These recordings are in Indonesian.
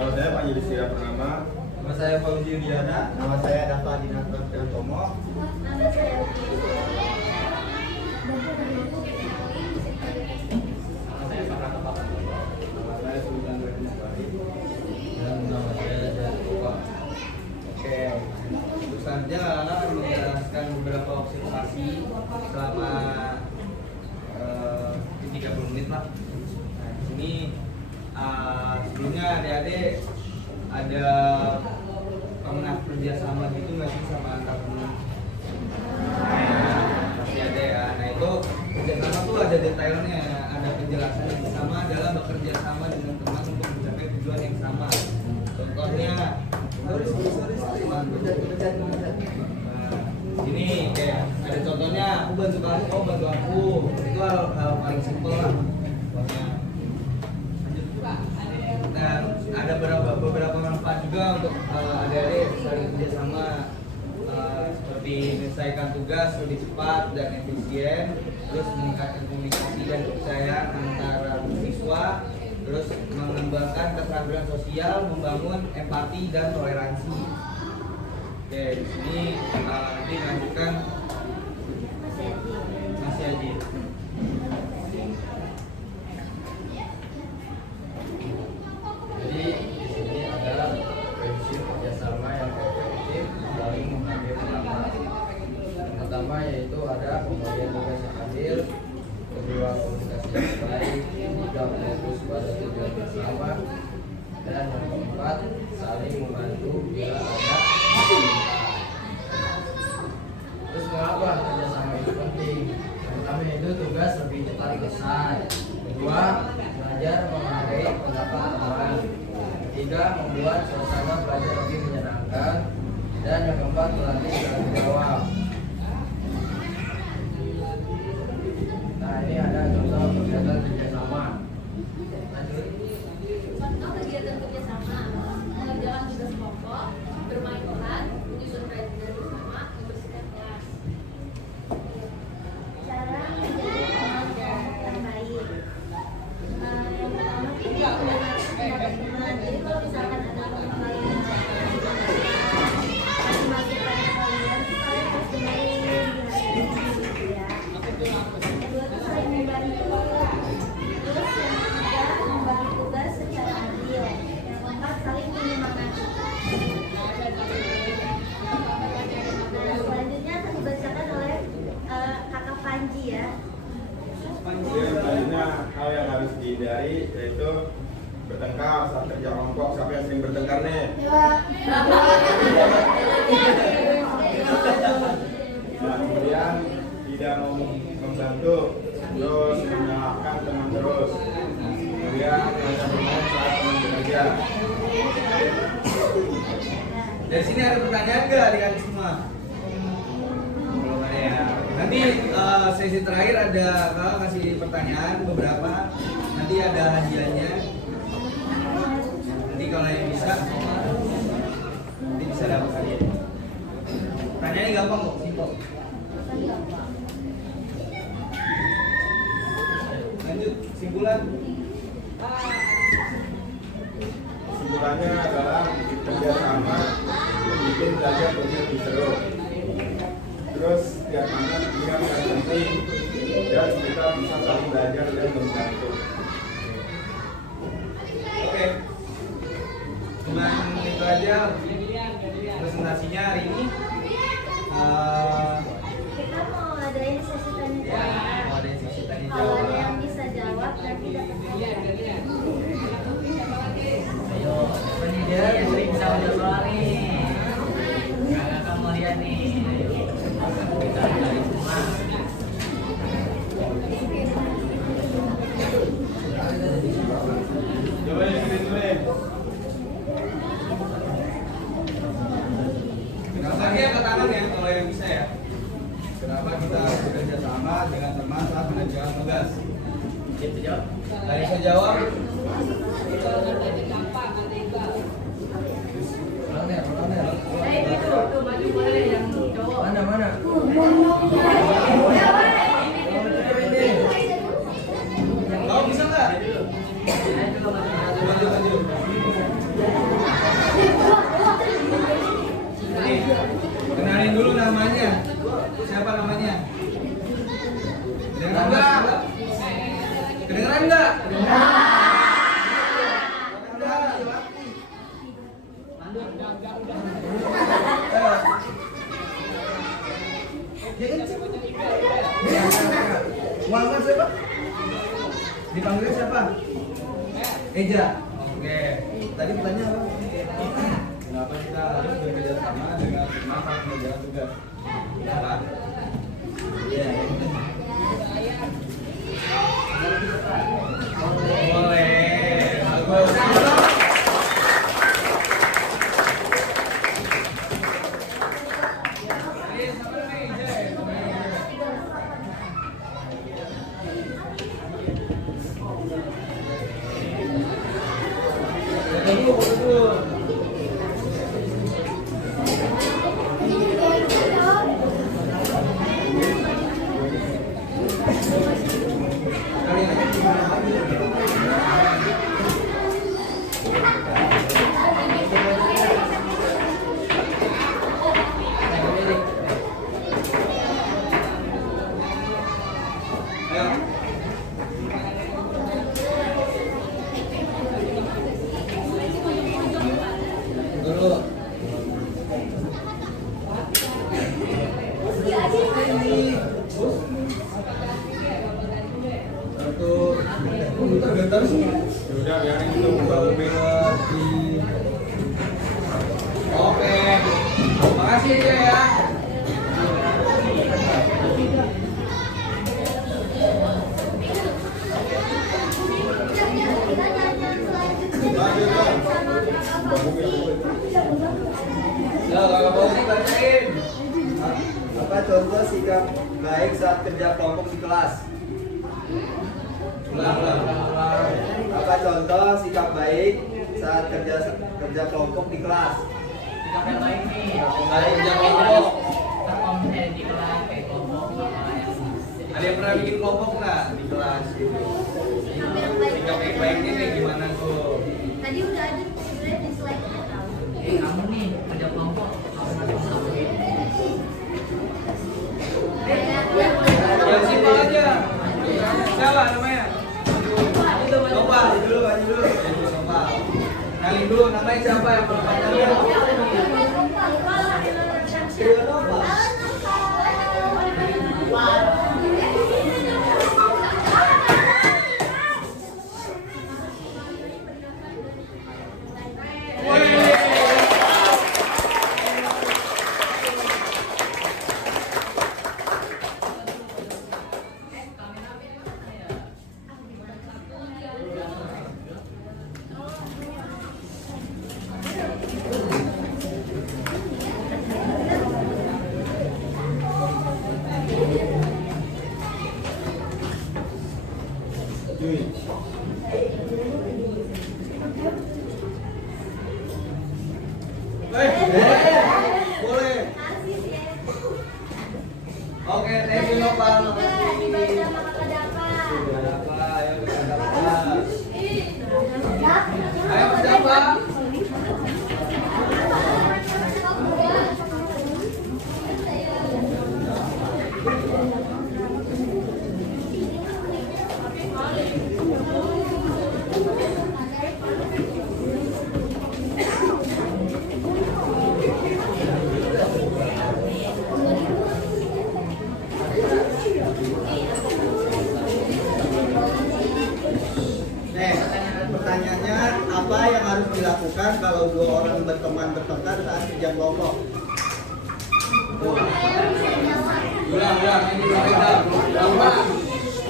Nama saya Pak Yudhistira Purnama. Nama saya Fauzi Yudiana. Nama saya Dava Dinatra Priyotomo. Nama saya Dan nama saya Dada Tua. Oke, tentu saja akan menjelaskan beberapa observasi selama 30 menit lah. Nah, di sini sebelumnya adik-adik ada pernah kerjasama gitu nggak sih sama antar teman? Pasti ada ya. Nah itu kerjasama tuh ada detailnya, ada penjelasannya. Sama adalah bekerja sama dengan teman untuk mencapai tujuan yang sama. Contohnya, ini kayak ada contohnya, aku bantu kamu, kamu bantu aku. Itu hal paling simpel lah. Dan ada beberapa manfaat juga untuk adik-adik saling kerjasama, seperti menyelesaikan tugas lebih cepat dan efisien, terus meningkatkan komunikasi dan kepercayaan antara siswa, terus mengembangkan keterampilan sosial, membangun empati dan toleransi. Oke, di sini nanti lanjutkan Mas Yaji. Jadi di sini ada prinsip kerjasama yang efektif saling mengambil peran. Yang pertama yaitu ada pembagian tugas yang adil, kedua komunikasi yang baik, ketiga fokus pada tujuan bersama, dan yang keempat saling membantu bila ada kesulitan. Terus mengapa kerjasama itu penting? Yang pertama itu tugas lebih cepat selesai. Kedua, belajar menghargai pendapat teman. Ketiga, membuat suasana belajar lebih menyenangkan. Dan yang keempat, melatih tanggung jawab. Nah, ini ada contoh kegiatan kerjasama. Lanjut. contoh kegiatan kerjasama, mengerjakan tugas kelompok, bermain peran, menyusun pelajaran bersama, membersihkan kelas. Cara menjadi teman kelompok yang baik. Yang pertama itu mendengar pendapat teman. Jadi kalau misalkan ada teman kalian yang kasih masukan ke kalian, kalian harus dengerin gitu ya. Yang kedua itu saling membantu. Terus yang ketiga membagi tugas secara adil. Yang keempat saling menyemangati. Nah selanjutnya akan dibacakan oleh kakak Panji ya. Kemudian selanjutnya hal yang harus dihindari yaitu bertengkar saat kerja kelompok. Siapa yang sering bertengkar nih? Nah, kemudian tidak mau membantu, terus menyalahkan teman terus. Kemudian mengajak bermain saat teman bekerja. Dari sini ada pertanyaan nggak adik-adik semua? Belum ada ya. Nanti sesi terakhir ada kakak kasih pertanyaan beberapa. Nanti ada hadiahnya. Nanti kalau yang bisa, nanti bisa dapat hadiah. Pertanyaannya gampang kok, simpel. Lanjut, simpulan. Kesimpulannya adalah kerjasama bikin belajar lebih seru. Terus yang mana yang penting dan kita bisa saling belajar dan membantu. Oke. Cuman itu aja presentasinya hari ini. Kita mau adain sesi tanya jawab. Mau ada sesi tanya Kalau ada jawab. yang bisa jawab nanti dapat hadiah. Ayo, siapa nih dia yang sering bisa jawab soal nih? Kakak kamu lihat nih. Ayo, kita cari semua. Coba yang screen. Kenapa dia angkat tangan ya kalau yang bisa ya? Kenapa kita bekerja sama dengan teman saat mengerjakan tugas? Gitu jawab. Ada yang bisa jawab? Mana mana? Kamu bisa nggak? Saya juga masih Lanjut, lanjut. Meja. Oke. Tadi pertanyaan apa? Kenapa kita harus bekerja sama dengan teman saat mengerjakan tugas? Kenapa? Ya. Boleh. Bagus. Sudah biarin itu membangun Oke. Makasih ya. Apa contoh sikap baik saat kerja kelompok di kelas? Ulang. Apa contoh sikap baik saat kerja kelompok di kelas? Sikap yang baik nih. Baik kerja kelompok. Terkomnya di kelas kayak kelompok sama yang Ada yang pernah bikin kelompok nggak di kelas gitu? Sikap baik-baiknya kayak gimana tuh? Tadi udah ada sebenarnya di slide-nya tahu. kamu nih kerja kelompok kamu ngapain? Yang simpel aja. Siapa namanya? Nopal. Maju dulu. Nopal. Kenalin dulu namanya siapa yang pertama kali? Boleh. Oke, thank you Nopal. Dibaca maka terdapat. Ada apa? Ayo ada apa? Ayo siapa? Pertanyaannya, apa yang harus dilakukan kalau dua orang berteman bertengkar saat kerja kelompok? Ulang. Ini berapa?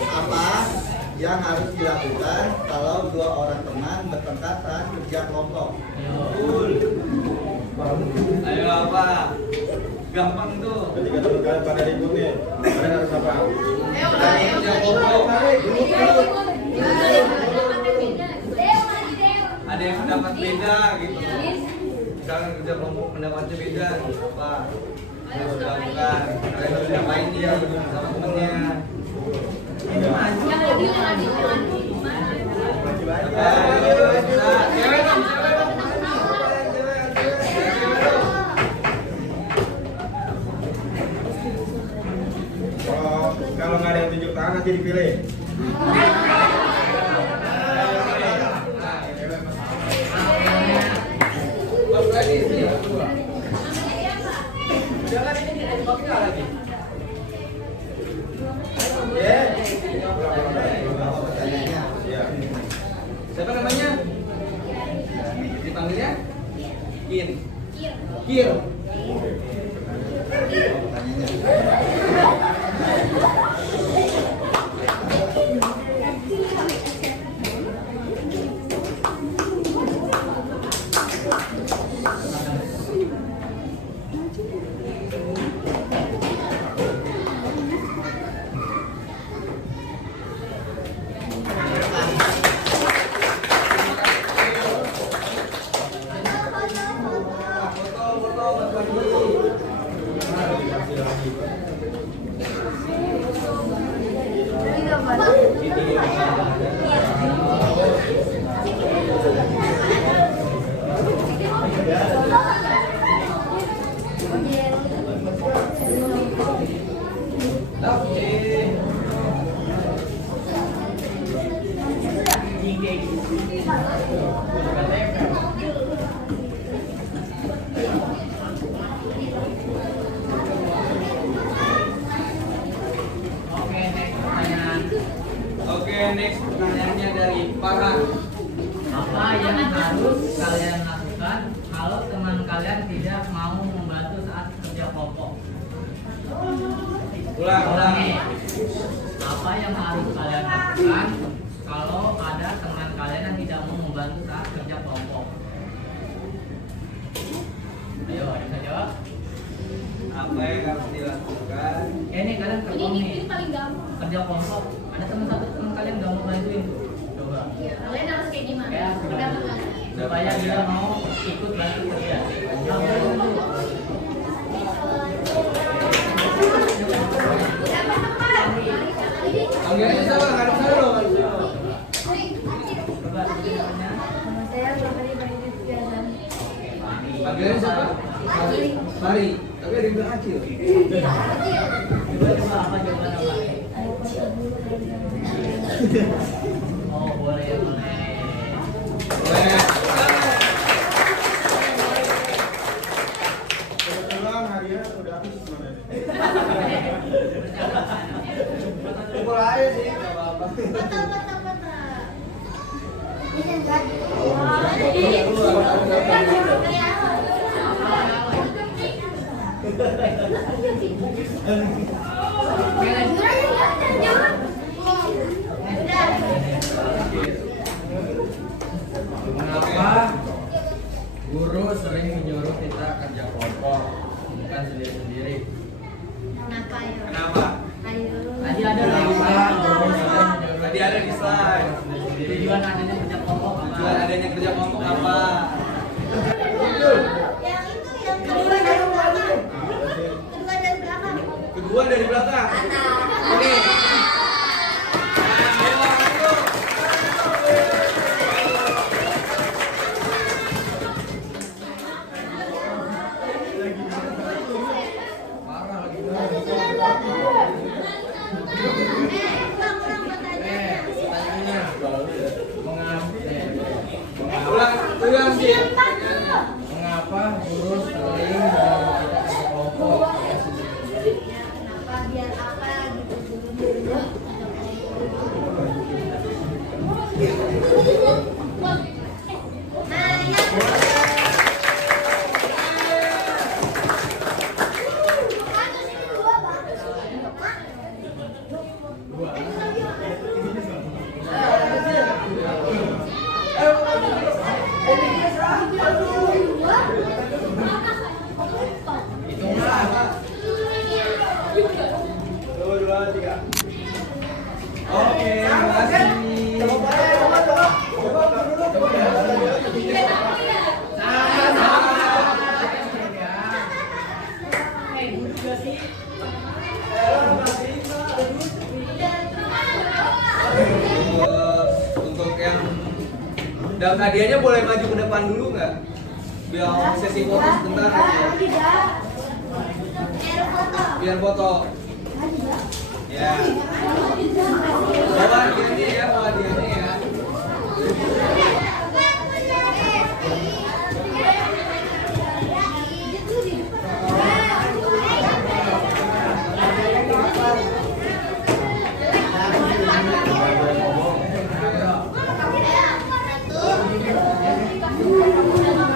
Apa yang harus dilakukan kalau dua orang teman bertengkar saat kerja kelompok? Ayo apa? Gampang tuh. Ketika kalian pada ribut nih, kalian harus apa? Kerja kelompok. Ada yang pendapat beda gitu. Misalkan kerja kelompok pendapatnya beda, apa? Harus dilakukan. Kalian harus ngapain dia sama temennya? Cewek dong. Kalau nggak ada yang tunjuk tangan nanti dipilih. Jangan ini ditembaknya lagi. Pertanyaannya. Ya. Siapa namanya? Panggilnya? Kin. Kir. Kir. Oke, next pertanyaannya dari Farhan. Apa yang harus kalian lakukan kalau teman kalian tidak mau membantu saat kerja kelompok? Ulangi. Apa yang harus kalian lakukan kalau ada teman kalian yang tidak mau membantu saat kerja kelompok? Ayo, ada yang bisa jawab? Apa yang harus dilakukan? Ini kalian kerja Ini nih, paling gampang. kerja kelompok. Ada teman kalian nggak mau bantuin tuh. Coba. Kalian harus kayak gimana? Ya, Pendapat supaya dia mau ikut bantu kerja. Nggak boleh dulu. Panggilnya siapa? Nggak ada saya loh. Coba namanya. Saya pribadi banyak kegiatan. Panggilnya siapa? Mari. Tapi ada yang bilang Acil. Coba apa jawaban apa? Oh, boleh. Kebetulan harian udah habis mana nih? Pukul aja sih, nggak apa-apa. Ini enggak. Wah, jadi Mengapa guru sering menyuruh kita kerja kelompok, bukan sendiri-sendiri? Kenapa ya? Kenapa? Ayo. Tadi ada Tadi ada di slide. tujuan adanya kerja kelompok apa? Tujuan adanya kerja kelompok apa? Yang itu yang kedua dari belakang. Kedua dari belakang. Kedua dari belakang. Oke. Parah lagi. Pertanyaannya, Ulang sih. mengapa guru sering menyuruh kita kerja kelompok, bukan sendiri-sendiri? Kenapa biar apa gitu dulu. Nah, yang Dua, tiga. Oke, makasih. Untuk yang dapat hadiahnya boleh maju ke depan dulu nggak? Biar sesi foto sebentar aja. Biar foto. Ya. Bawa hadiahnya ya, bawa hadiahnya ya. Satu.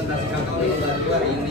presentasi kakak untuk baru hari ini.